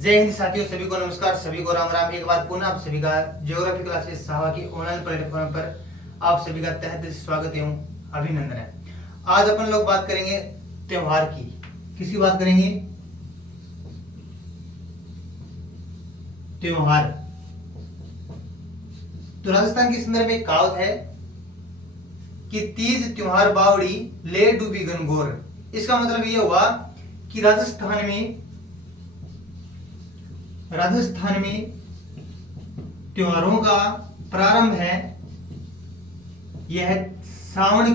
जय हिंद साथियों, सभी को नमस्कार, सभी को राम राम। एक बार पुनः आप सभी का ज्योग्राफी क्लासेस साहवा की ऑनलाइन प्लेटफॉर्म पर आप सभी का तहे दिल से स्वागत एवं अभिनंदन है। आज अपन लोग बात करेंगे त्योहार की। किसकी बात करेंगे? त्योहार। तो राजस्थान के संदर्भ में एक कहावत है कि तीज त्योहार बावड़ी ले डूबी गनगौर। इसका मतलब यह हुआ कि राजस्थान में त्योहारों का प्रारंभ है यह श्रावण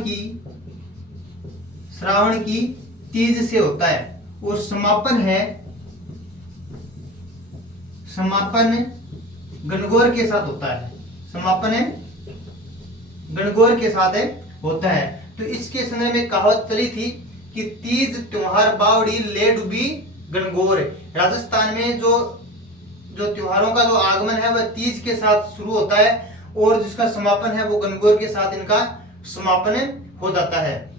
की तीज से होता है और समापन गणगौर के साथ होता है। गणगौर के साथ होता है। तो इसके संदर्भ में कहावत चली थी कि तीज त्योहार बावड़ी ले डूबी गणगौर। राजस्थान में जो त्योहारों का जो आगमन है वह तीज के साथ शुरू होता है और जिसका समापन है वो गणगौर के साथ इनका समापन हो जाता है।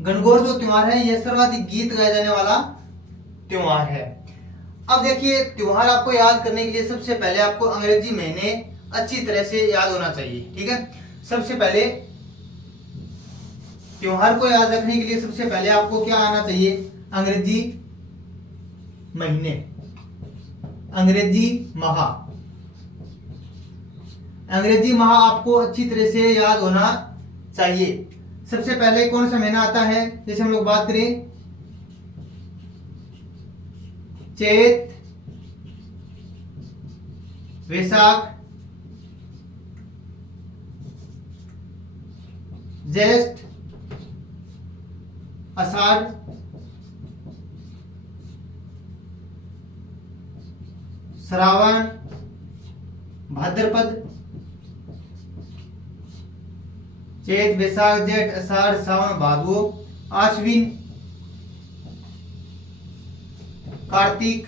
गणगौर जो त्योहार है यह सर्वाधिक गीत गाए जाने वाला त्योहार है। अब देखिए, त्योहार आपको याद करने के लिए सबसे पहले आपको अंग्रेजी महीने अच्छी तरह से याद होना चाहिए। ठीक है, सबसे पहले त्योहार को याद रखने के लिए सबसे पहले आपको क्या आना चाहिए? अंग्रेजी महीने, अंग्रेजी माह आपको अच्छी तरह से याद होना चाहिए। सबसे पहले कौन सा महीना आता है? जैसे हम लोग बात करें चैत, वैशाख, ज्येष्ठ, आषाढ़, श्रावण, भाद्रपद, चैत, वैशाख, जेठ, आषाढ़, सावन, भादो, आश्विन, कार्तिक,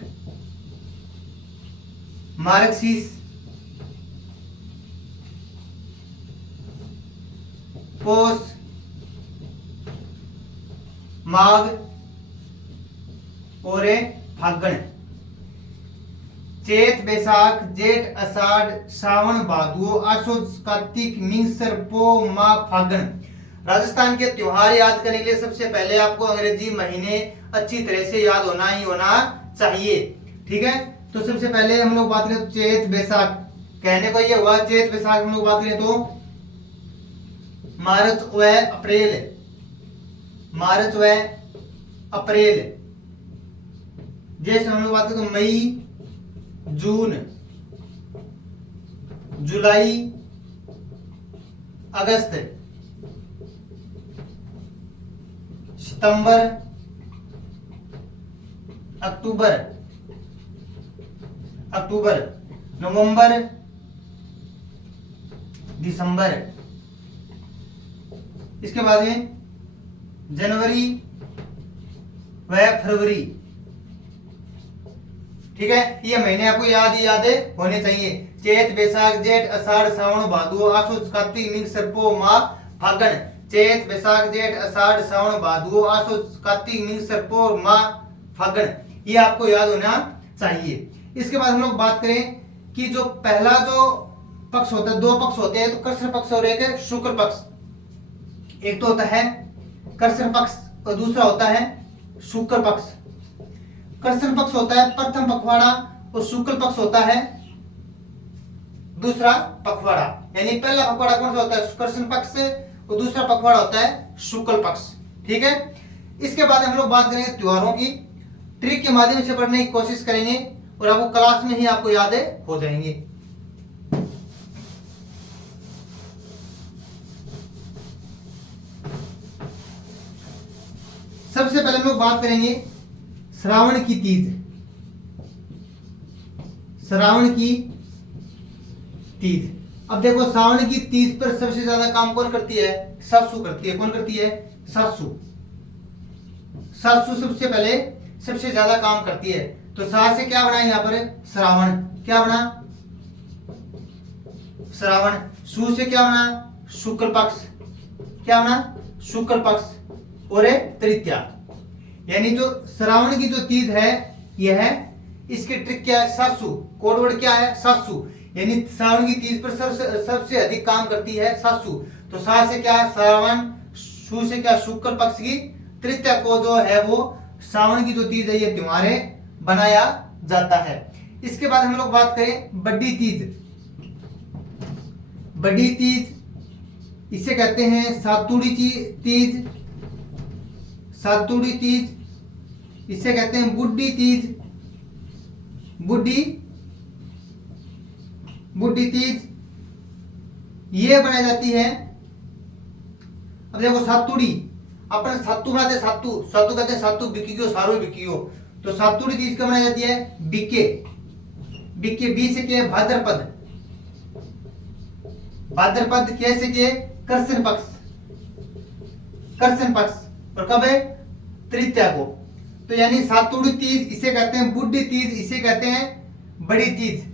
मार्गशीर्ष, पौष, माघ और फागण। चैत, वैशाख, जेठ, आषाढ़, सावन, भादो, आश्विन, कार्तिक, मिंगसर, पो, माघ, फागण। राजस्थान के त्योहार याद करने के लिए सबसे पहले आपको अंग्रेजी महीने अच्छी तरह से याद होना ही होना चाहिए। ठीक है, तो सबसे पहले हम लोग बात करें चैत वैशाख। कहने को ये हुआ चैत वैशाख हम लोग बात करें तो मार्च व अप्रैल। ज्येष्ठ हम लोग बात करें तो मई, जून, जुलाई, अगस्त, सितंबर, अक्टूबर, नवंबर, दिसंबर। इसके बाद में जनवरी व फरवरी। ठीक है, ये महीने आपको याद होने चाहिए। चैत, वैशाख, जेठ, आषाढ़, सावन, भादो, आश्विन, कार्तिक, मिंगसर, पो, माघ, फागण। चैत, वैशाख, जेठ, आषाढ़, सावन, भादो, आश्विन, कार्तिक, मिंगसर, पो, माघ, फागण। ये आपको याद होना चाहिए। इसके बाद हम लोग बात करें कि जो पहला जो पक्ष होता है, दो पक्ष होते हैं, तो कृष्ण पक्ष और एक शुक्ल पक्ष। एक तो होता है कृष्ण पक्ष और दूसरा होता है शुक्ल पक्ष। कृष्ण पक्ष होता है प्रथम पखवाड़ा और शुक्ल पक्ष होता है दूसरा पखवाड़ा। यानी पहला पखवाड़ा कौन सा होता है? कृष्ण पक्ष और दूसरा पखवाड़ा होता है शुक्ल पक्ष। ठीक है, इसके बाद हम लोग बात करेंगे त्योहारों की। ट्रिक के माध्यम से पढ़ने की कोशिश करेंगे और आपको क्लास में ही आपको याद हो जाएंगे। सबसे पहले हम लोग बात करेंगे श्रावण की तीज। अब देखो, श्रावण की तीज पर सबसे ज्यादा काम कौन करती है? सासू करती है। कौन करती है? सासू सबसे पहले सबसे ज्यादा काम करती है। तो सास से क्या बना यहाँ पर? श्रावण। क्या बना? श्रावण। सू से क्या बना? शुक्ल पक्ष। क्या बना? शुक्ल पक्ष और तृतीया। यानी जो श्रावण की जो तीज है यह इसकी ट्रिक क्या है, सासू, कोड वर्ड क्या है, सासू, यानी श्रावण की तीज पर सबसे अधिक काम करती है सासू। तो सा से क्या श्रावण, शु से क्या शुक्ल पक्ष की तृतीया को जो है वो श्रावण की जो तीज है ये त्योहार बनाया जाता है। इसके बाद हम लोग बात करें बड़ी तीज। बड़ी तीज इसे कहते हैं सातुड़ी तीज, सातुड़ी तीज, इसे कहते हैं बुड्ढी तीज, बुड्ढी तीज ये बनाई जाती है। अब देखो सातुड़ी, अपन सातु बनाते हैं, सातु सातु कहते हैं सातु बिकियो सारो बिकियो। तो सातुड़ी तीज कब बनाई जाती है, बिके, बिके बी से के भाद्रपद, भाद्रपद के से के कृष्ण पक्ष, कृष्ण पक्ष, और कब है, तृतीया को। तो यानी सातुड़ी तीज इसे कहते हैं, बुड्ढी तीज इसे कहते हैं, बड़ी तीज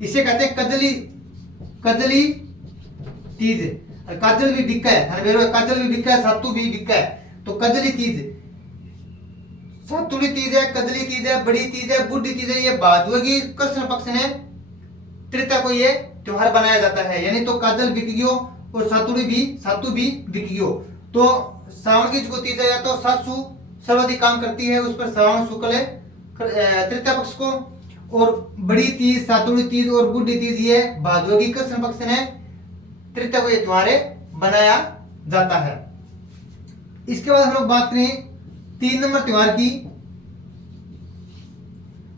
इसे कहते हैं कजली, कजली तीज। काजल भी बिका है, काजल भी बिका है, सातु भी बिका है। तो कजली तीज, सातुड़ी तीज है, कजली तीज है, बड़ी तीज है, बुड्ढी तीज है, ये भादुआ की कृष्ण पक्ष ने तृतीया को ये त्योहार बनाया जाता है। यानी तो काजल बिक गयो और सातु भी बिक गयो। तो श्रावण की जो तीज है या तो सासू सर्वाधिक काम करती है उस पर श्रावण शुक्ल तृतीया पक्ष को, और बड़ी तीज, सातुड़ी तीज और बुड्ढी तीज ये भादुआ की कृष्ण पक्ष ने तृतीया को ये त्योहार बनाया जाता है। इसके बाद हम लोग बात करें 3 नंबर त्योहार की,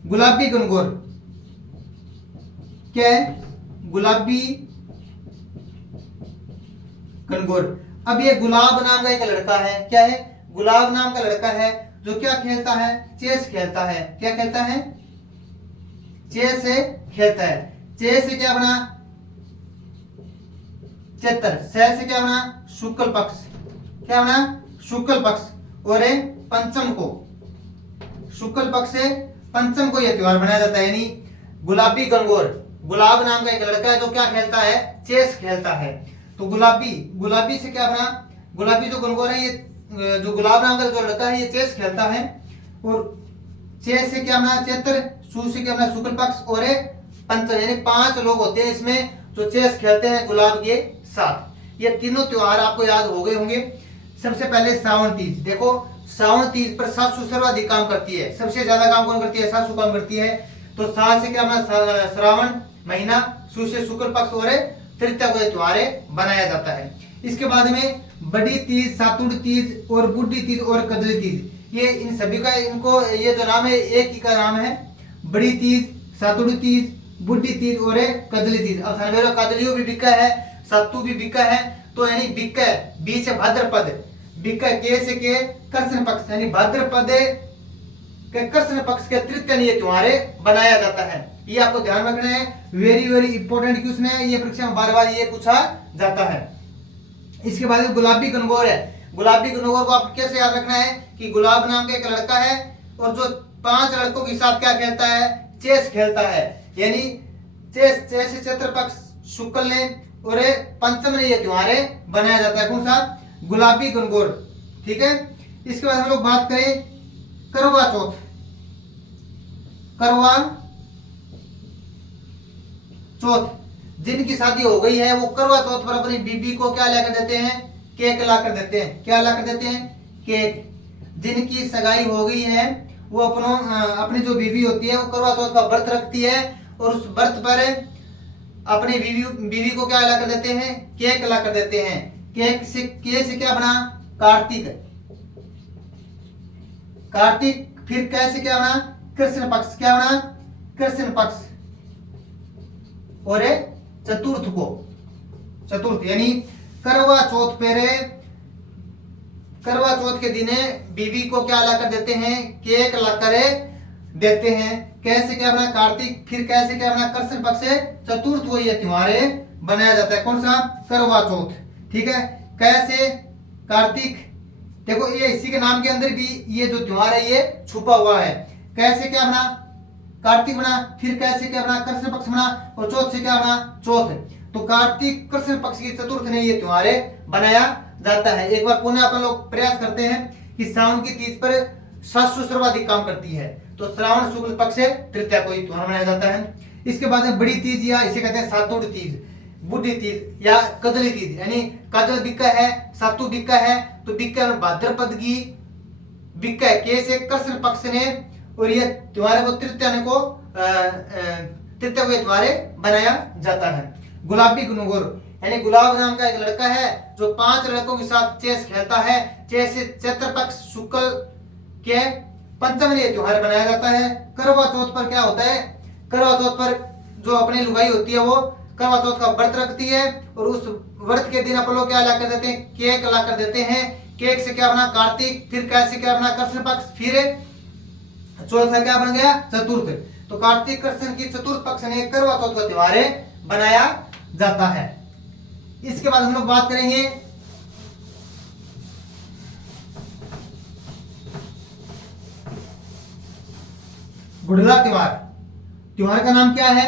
गुलाबी गणगौर। क्या है, गुलाबी गणगौर। अब ये गुलाब नाम का एक लड़का है, क्या है, गुलाब नाम का लड़का है जो क्या खेलता है, चेस खेलता है। क्या खेलता है, चेस से खेलता है। चेस से क्या बना, चेतर, सह से क्या बना, शुक्ल पक्ष, क्या बना, शुक्ल पक्ष, और पंचम को, शुक्ल पक्ष से पंचम को यह त्योहार बनाया जाता है। यानी गुलाबी गणगौर, गुलाब नाम का एक लड़का है जो क्या खेलता है, चेस खेलता है। तो गुलाबी, गुलाबी से क्या बना, गुलाबी जो गणगौर है ये जो गुलाब नाम का जो लड़का है ये चेस खेलता है, और चेस से क्या बना, चेतर, सु से क्या बना, शुक्ल पक्ष, और पंचम, यानी 5 लोग होते हैं इसमें जो चेस खेलते हैं गुलाब के साथ। ये तीनों त्योहार आपको याद हो गए होंगे। सबसे पहले श्रावण तीज, देखो श्रावण तीज पर सासू सर्वाधिक काम करती है, सबसे ज्यादा काम कौन करती है, सासू काम करती है। तो सा से क्या बना, श्रावण महीना, सु से शुक्ल पक्ष, और तृतीया को त्योहार बनाया जाता है। इसके बाद में बड़ी तीज, सातुड़ी तीज और बुड्ढी तीज और कजली तीज, ये इन सभी का इनको ये जो नाम है एक ही का नाम है, बड़ी तीज, सातुड़ी तीज, बुड्ढी तीज और कजली तीज। अब कजलियों भी बिका है, सातु भी बिका है। तो यानी बिका है बी से भाद्रपद, बिका के से के कृष्ण पक्ष, यानी भाद्रपद के कृष्ण पक्ष के तृतीया ये त्योहार बनाया जाता है। ये आपको ध्यान रखना है, वेरी वेरी इंपॉर्टेंट क्वेश्चन है, ये परीक्षा में बार बार ये पूछा जाता है। इसके बाद गुलाबी गणगौर है। गुलाबी गणगौर को आपको कैसे याद रखना है कि गुलाब नाम का एक लड़का है और जो 5 लड़कों के साथ क्या खेलता है, चेस खेलता है। यानी चेस, चेस से चैत्र पक्ष शुक्ल ने और पंचम ने ये त्योहार बनाया जाता है। कौन सा, गुलाबी गणगौर, ठीक है। इसके बाद हम लोग बात करें करवा चौथ। करवा चौथ, जिनकी शादी हो गई है वो करवा चौथ पर अपनी बीबी को क्या लाकर देते हैं, केक लाकर देते हैं। क्या लाकर देते हैं, केक। जिनकी सगाई हो गई है वो अपनी जो बीवी होती है वो करवा चौथ का व्रत रखती है और उस व्रत पर अपनी बीवी को क्या लाकर देते हैं, केक लाकर देते हैं। केक से, के से क्या बना, कार्तिक, कार्तिक। फिर कैसे क्या बना, कृष्ण पक्ष, क्या बना, कृष्ण पक्ष, और चतुर्थ को, चतुर्थ। यानी करवा चौथ पर, करवा चौथ के दिन बीवी को क्या लाकर देते हैं, केक लाकर देते हैं। कैसे क्या बना, कार्तिक। फिर कैसे क्या बना, कृष्ण पक्ष से चतुर्थ को ये त्योहार बनाया जाता है। कौन सा, करवा चौथ, ठीक है। कैसे, कार्तिक। देखो ये इसी के नाम के अंदर भी ये जो त्योहार है ये छुपा हुआ है। कैसे क्या बना, कार्तिक बना। फिर कैसे क्या बना, कृष्ण पक्ष बना, और चौथ से क्या बना, चौथ। तो कार्तिक कृष्ण पक्ष की चतुर्थ ने ये त्योहार बनाया जाता है। एक बार पुनः अपन लोग प्रयास करते हैं कि श्रावण की तीज पर सासू सर्वाधिक काम करती है। तो श्रावण शुक्ल पक्ष से तृतीया को ये त्योहार मनाया जाता है। इसके बाद में बड़ी तीज या इसे कहते हैं सातुड़ तीज, बुढ़ी तीज या कजली तीज, यानी कजल बिक्का है, सातु बिक्का है, तो बिक्का में भाद्रपद की बिक्का है कैसे कृष्ण पक्ष ने, और ये त्योहार को तृतीया को त्योहार बनाया जाता है। गुलाबी गुनगुर, यानी गुलाब नाम का एक लड़का है जो 5 लड़कों के साथ चेस खेलता है। चेस से चैत्र पक्ष शुक्ल के पंचम ये त्योहार बनाया जाता है। करवा चौथ पर क्या होता है, करवा चौथ पर जो अपनी लुगाई होती है वो करवा चौथ का व्रत रखती है, और उस व्रत के दिन अपन लोग क्या ला कर देते हैं, केक ला कर देते हैं। केक से क्या बना कार्तिक, फिर कैसे क्या बना कृष्ण पक्ष, फिर चौथा क्या बन गया चतुर्थ। तो कार्तिक कृष्ण की चतुर्थ पक्ष ने करवा चौथ का त्योहार बनाया जाता है। इसके बाद हम लोग बात करेंगे गुड़ला त्योहार। त्योहार का नाम क्या है,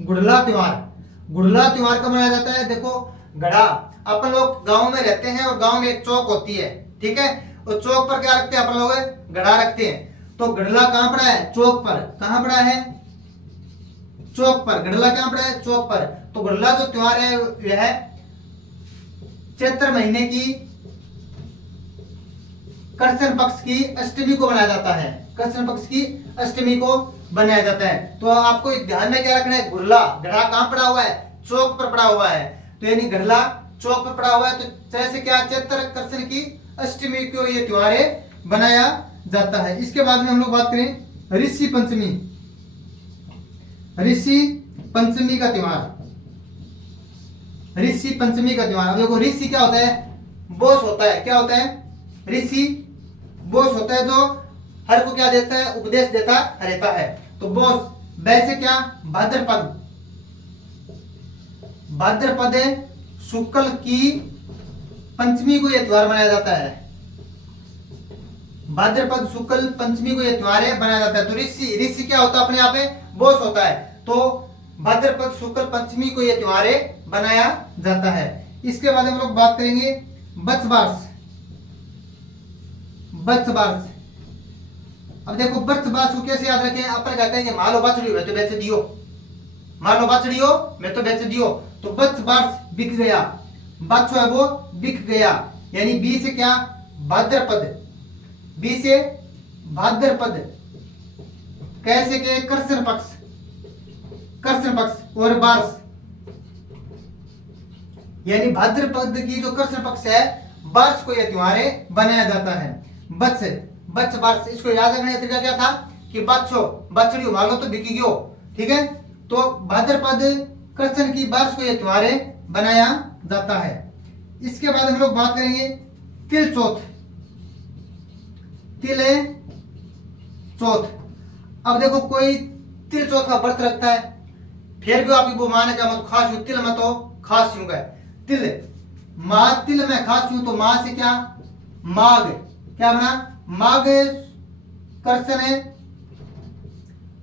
गुड़ला त्योहार। गुड़ला त्योहार कब मनाया जाता है, देखो गड़ा, अपन लोग गांव में रहते हैं और गांव में एक चौक होती है, ठीक है, और चौक पर क्या रखते हैं अपन लोग, गड़ा रखते हैं। तो गड़ला कहां पड़ा है, चौक पर। कहां पड़ा है, चौक पर। गड़ला कहां पड़ा है, चौक पर। तो गड़ला जो त्योहार है यह चैत्र महीने की कृष्ण पक्ष की अष्टमी को बनाया जाता है। कृष्ण पक्ष की अष्टमी को बनाया जाता है। तो आपको ध्यान में क्या रखना है, गुड़ला, गड़ा कहां पड़ा हुआ है, चौक पर पड़ा हुआ है। तो यानी गड़ला चौक पर पड़ा हुआ है, तो जैसे क्या चैत्र कृष्ण की अष्टमी को ये त्योहार बनाया जाता है। इसके बाद में हम लोग बात करें ऋषि पंचमी। ऋषि पंचमी का त्योहार, ऋषि पंचमी का त्योहार। अब देखो ऋषि क्या होता है, बॉस होता है। क्या होता है, ऋषि बॉस होता है जो हर को क्या देता है, उपदेश देता रहता है। तो बॉस वैसे क्या, भाद्रपद, भाद्रपद शुक्ल की पंचमी को यह त्योहार मनाया जाता है। भाद्रपद शुक्ल पंचमी को यह त्योहार बनाया जाता है। तो ऋषि, ऋषि क्या होता है, अपने आप में बॉस होता है। तो भाद्रपद शुक्ल पंचमी को यह त्योहार बनाया जाता है। इसके बाद हम लोग बात करेंगे बत्सबास। बत्सबास, अब देखो बत्सबास को कैसे याद रखें, अपन कहते हैं कि मान लो बछड़ी मैं तो बेच दियो, मान लो बछड़ी हो मैं तो बेच दियो। तो बत्सबास बिक गया, बच्चो है वो बिक गया, यानी बी से क्या, भाद्रपद, बी से भाद्रपद, कैसे के कृष्ण पक्ष, कृष्ण पक्ष और बार्स, यानी भाद्रपद की जो कृष्ण पक्ष है बार्स को यह त्योहार बनाया जाता है। बत्स, बत्स बार्स, इसको याद रखने का तरीका क्या था कि बच्चो बछड़ी मान लो तो बिकी गयो, ठीक है। तो भाद्रपद कृष्ण की बार्स को यह त्योहार बनाया जाता है। इसके बाद हम लोग बात करेंगे तिल चौथ। तिल चौथ, अब देखो कोई तिल चौथ का व्रत रखता है, फिर भी आपकी वो माने क्या मत खास तिल मत हो, खास यूं गए तिल, माँ तिल में खास यूं, तो माँ से क्या, माघ, क्या बना, माघ कृष्ण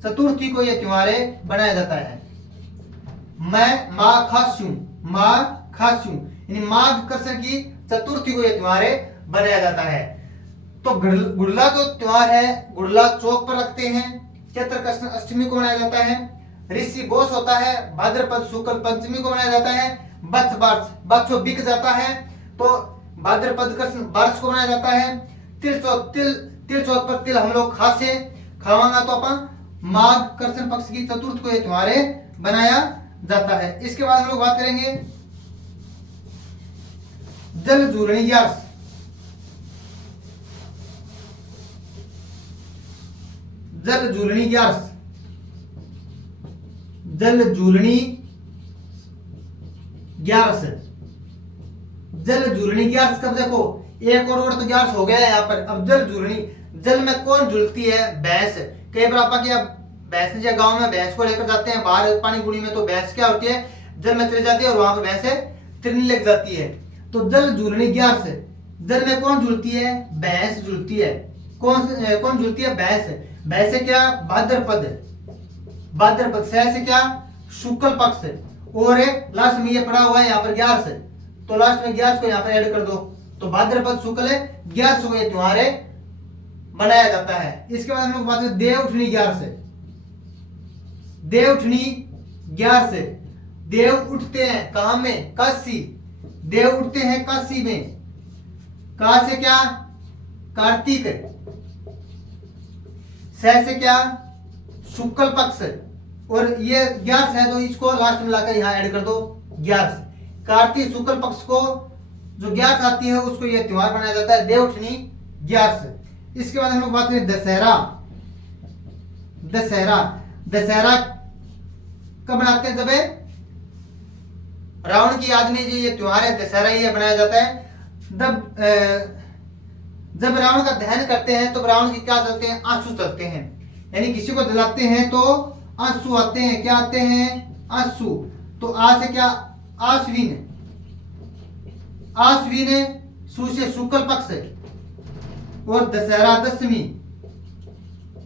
चतुर्थी को यह त्योहार बनाया जाता है। मैं माँ खास्यू, माँ खास्यू, यानी माघ कृष्ण की चतुर्थी को यह त्योहार बनाया जाता है। तो गुड़ला जो त्योहार है, गुड़ला चौक पर रखते हैं, चैत्र कृष्ण अष्टमी को मनाया जाता है। ऋषि बोस होता है, भाद्रपद शुक्ल पंचमी को मनाया जाता है। बत्स बार्स, बच्चों बिक जाता है, तो भाद्रपद कृष्ण बार्स को मनाया जाता है। तिल चौथ, तिल चौथ पर तिल हम लोग खासे खावांगा, तो अपन माघ कृष्ण पक्ष की चतुर्थ को यह त्योहार बनाया जाता है। इसके बाद हम लोग बात करेंगे जल झूलनी ग्यारस। जल झूलनी ग्यारस, जल झूलनी ग्यारस, जल झूलनी ग्यारस कब, देखो एक और वर्ड तो ग्यारस हो गया है यहाँ पर। अब जल झूलनी, जल में कौन झूलती है, भैंस। कई बार आपा क्या भैंस जो गांव में भैंस को लेकर जाते हैं बाहर पानी गुड़ी में, तो भैंस क्या होती है, जल में चली जाती है और वहां पर भैंस तिरनी लग जाती है। तो जल झूलनी ग्यारस, जल में कौन झूलती है, भैंस झूलती है। कौन झूलती है, भैंस। भैंस से क्या, भाद्रपद, भाद्रपद से क्या, शुक्ल पक्ष, और लास्ट में ये पड़ा हुआ है यहाँ पर ग्यारस, तो लास्ट में ग्यारस को यहाँ पर ऐड कर दो। तो भाद्रपद शुक्ल ग्यारस को ये त्योहार बनाया जाता है। इसके बाद हम लोग बात करें देवउठनी 11 से। देवउठनी 11 से देव उठते हैं कहां में? काशी। देव उठते हैं काशी में। कहां से क्या? कार्तिक। सह से क्या? शुक्ल पक्ष। और ये 11 है तो इसको लास्ट में लाकर यहां ऐड कर दो 11। कार्तिक शुक्ल पक्ष को जो 11 आती है उसको ये त्योहार मनाया जाता है देवउठनी 11। इसके बाद हम लोग बात करें दशहरा। दशहरा दशहरा कब मनाते हैं? जब रावण की याद में जो ये त्योहार है दशहरा ये मनाया जाता है। जब रावण का दहन करते हैं तो रावण की क्या चलते हैं? आंसू चलते हैं। यानी किसी को जलाते हैं तो आंसू आते हैं। क्या आते हैं? आंसू। तो आ से क्या? आश्विन। आश्विन सु से शुक्ल पक्ष और दशहरा दशमी।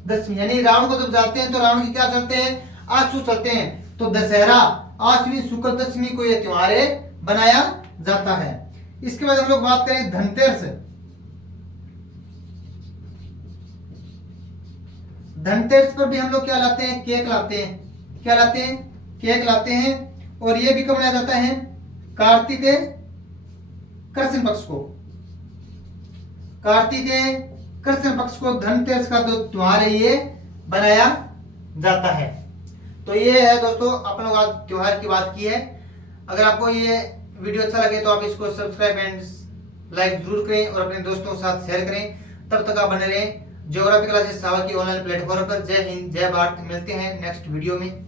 दशमी यानी रावण को जब जाते हैं तो रावण की क्या चलते हैं? आंसू चलते हैं। तो दशहरा आश्विन शुक्ल दशमी को यह त्योहार बनाया जाता है। इसके बाद हम लोग बात करें धनतेरस। धनतेरस पर भी हम लोग क्या लाते हैं? केक लाते हैं। क्या लाते हैं? केक लाते हैं। और यह भी कब मनाया जाता है? कार्तिक कृष्ण पक्ष को। कार्तिक कृष्ण पक्ष को धनतेरस का जो त्योहार है ये बनाया जाता है। तो ये है दोस्तों अपन लोग आज त्योहार की बात की है। अगर आपको ये वीडियो अच्छा लगे तो आप इसको सब्सक्राइब एंड लाइक जरूर करें और अपने दोस्तों के साथ शेयर करें। तब तक आप बने रहें ज्योग्राफी क्लासेस सावा की ऑनलाइन प्लेटफॉर्म पर। जय हिंद, जय भारत। मिलते हैं नेक्स्ट वीडियो में।